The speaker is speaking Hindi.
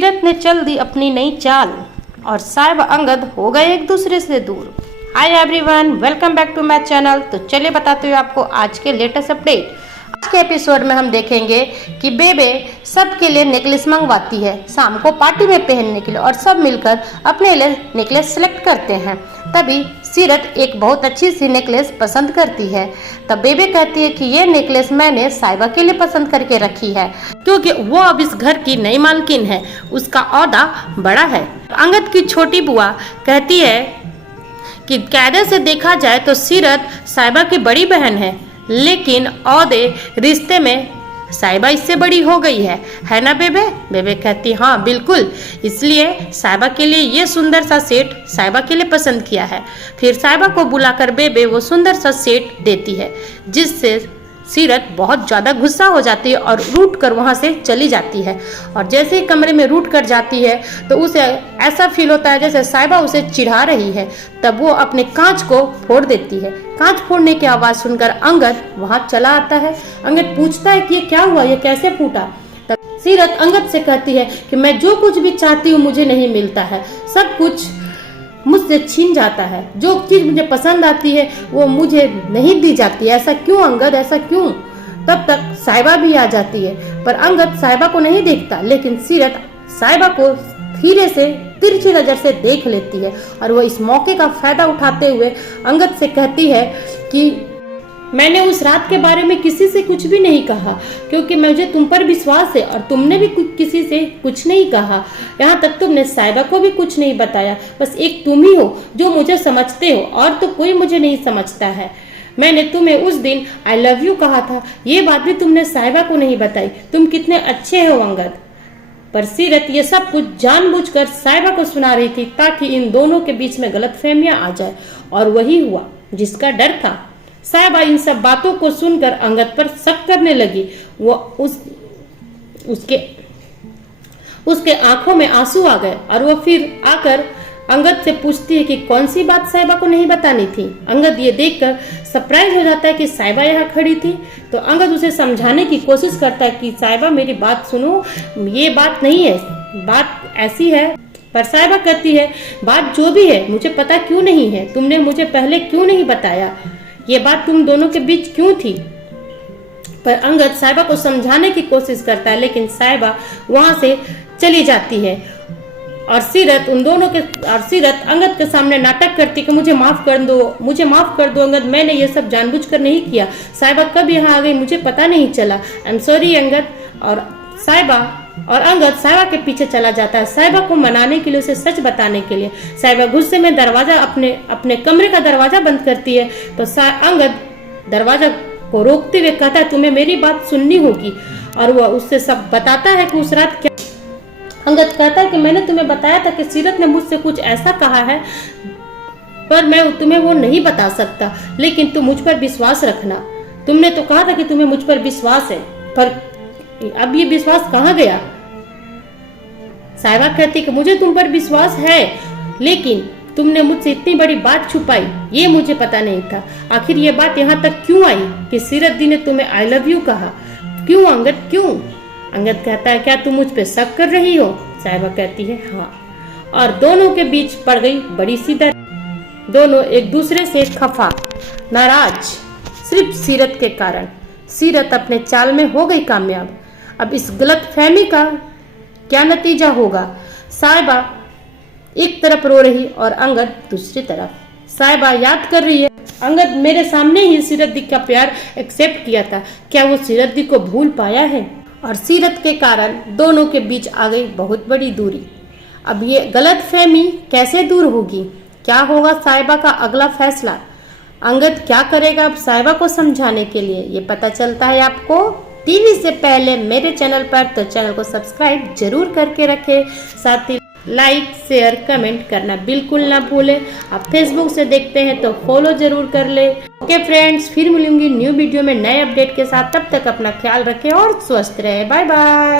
सीरत ने चल दी अपनी नई चाल और साहिबा अंगद हो गए एक दूसरे से दूर। Hi everyone, welcome back to my channel. तो चलिए बताते हुए आपको आज के लेटेस्ट अपडेट। आज के एपिसोड में हम देखेंगे कि बेबे सबके लिए नेकलेस मंगवाती है शाम को पार्टी में पहनने के लिए और सब मिलकर अपने लिए नेकलेस सेलेक्ट करते हैं। तभी सीरत एक बहुत अच्छी सी नेकलेस पसंद करती है। तब बेबे कहती है कि ये नेकलेस मैंने साहिबा के लिए पसंद करके रखी है क्योंकि वो अब इस घर की नई मालकिन है, उसका ओहदा बड़ा है। अंगद की छोटी बुआ कहती है कि कायदे से देखा जाए तो सीरत साहिबा की बड़ी बहन है, लेकिन ओहदे रिश्ते में साहिबा इससे बड़ी हो गई है ना बेबे? बेबे कहती हाँ बिल्कुल, इसलिए साहिबा के लिए ये सुंदर सा सेट साहिबा के लिए पसंद किया है। फिर साहिबा को बुलाकर बेबे वो सुंदर सा सेट देती है, जिससे सीरत बहुत ज़्यादा गुस्सा हो जाती है और रूठ कर वहाँ से चली जाती है। और जैसे ही कमरे में रूठ कर जाती है तो उसे ऐसा फील होता है जैसे साहिबा उसे चिढ़ा रही है। तब वो अपने कांच को फोड़ देती है। कांच फोड़ने की आवाज़ सुनकर अंगद वहाँ चला आता है। अंगद पूछता है कि ये क्या हुआ, ये कैसे फूटा? तब सीरत अंगद से कहती है कि मैं जो कुछ भी चाहती हूँ मुझे नहीं मिलता है, सब कुछ मुझसे छीन जाता है। जो चीज मुझे पसंद आती है वो मुझे नहीं दी जाती। ऐसा क्यों अंगद, ऐसा क्यों? तब तक साहिबा भी आ जाती है, पर अंगद साहिबा को नहीं देखता, लेकिन सीरत साहिबा को धीरे से तिरछी नजर से देख लेती है और वो इस मौके का फायदा उठाते हुए अंगद से कहती है कि मैंने उस रात के बारे में किसी से कुछ भी नहीं कहा क्योंकि मुझे तुम पर विश्वास है और तुमने भी किसी से कुछ नहीं कहा। यहाँ तक तुमने साहिबा को भी कुछ नहीं बताया। बस एक तुम ही हो जो मुझे समझते हो और तो कोई मुझे नहीं समझता है। मैंने तुम्हें उस दिन आई लव यू कहा था, ये बात भी तुमने साहिबा को नहीं बताई। तुम कितने अच्छे हो अंगद। पर सीरत ये सब कुछ जानबूझकर साहिबा को सुना रही थी ताकि इन दोनों के बीच में गलतफहमियां आ जाए, और वही हुआ जिसका डर था। साहिबा इन सब बातों को सुनकर अंगद पर शक करने लगी। वो उसके आंखों में आंसू आ गए और वो फिर आकर अंगद से पूछती है कि कौन सी बात साहिबा को नहीं बतानी थी। अंगद ये देखकर सरप्राइज हो जाता है कि साहिबा यहाँ खड़ी थी। तो अंगद उसे समझाने की कोशिश करता है कि साहिबा मेरी बात सुनो, ये बात नहीं है, बात ऐसी है। पर साहिबा कहती है बात जो भी है मुझे पता क्यों नहीं है, तुमने मुझे पहले क्यों नहीं बताया, ये बात तुम दोनों के बीच क्यों थी? पर अंगद साहिबा को समझाने की कोशिश करता है, लेकिन साहिबा वहां से चली जाती है और सीरत अंगद के सामने नाटक करती कि मुझे माफ कर दो, मुझे माफ कर दो अंगद, मैंने ये सब जानबूझकर नहीं किया। साहिबा कब यहाँ आ गई मुझे पता नहीं चला, आई एम सॉरी अंगद। और अंगद साहिबा के पीछे चला जाता है साहिबा को मनाने के लिए, उसे सच बताने के लिए। साहिबा गुस्से में दरवाजा अपने कमरे का दरवाजा बंद करती है तो अंगद दरवाजा को रोकते हुए कहता है तुम्हें मेरी बात सुननी होगी, और वह उससे सब बताता है कि उस रात क्या। अंगद कहता है कि मैंने तुम्हें बताया था कि सीरत ने मुझसे कुछ ऐसा कहा है, पर मैं तुम्हें वो नहीं बता सकता, लेकिन तुम मुझ पर विश्वास रखना। तुमने तो कहा था कि तुम्हें मुझ पर विश्वास है, पर अब ये विश्वास कहाँ गया? साहिबा कहती कि मुझे तुम पर विश्वास है, लेकिन तुमने मुझसे इतनी बड़ी बात छुपाई, ये मुझे पता नहीं था। आखिर ये बात यहाँ तक क्यों आई कि सीरत दी ने तुम्हें आई लव यू कहा? क्यों अंगद, क्यों? अंगद कहता है क्या तुम मुझ पे शक कर रही हो? साहिबा कहती है हाँ, और दोनों के बीच पड़ गई बड़ी सी दर। दोनों एक दूसरे से खफा, नाराज, सिर्फ सीरत के कारण। सीरत अपने चाल में हो गई कामयाब। अब इस गलतफहमी का क्या नतीजा होगा? साहिबा एक तरफ रो रही और अंगद दूसरी तरफ। साहिबा याद कर रही है अंगद मेरे सामने ही सीरत दी का प्यार एक्सेप्ट किया था, क्या वो सीरत दी को भूल पाया है? और सीरत के कारण दोनों के बीच आ गई बहुत बड़ी दूरी। अब ये गलतफहमी कैसे दूर होगी? क्या होगा साहिबा का अगला फैसला? अंगद क्या करेगा अब साहिबा को समझाने के लिए? ये पता चलता है आपको टीवी से पहले मेरे चैनल पर। तो चैनल को सब्सक्राइब जरूर करके रखें, साथ ही लाइक शेयर कमेंट करना बिल्कुल ना भूलें। आप फेसबुक से देखते हैं तो फॉलो जरूर कर ले। ओके फ्रेंड्स, फिर मिलूंगी न्यू वीडियो में नए अपडेट के साथ। तब तक अपना ख्याल रखें और स्वस्थ रहे। Bye bye.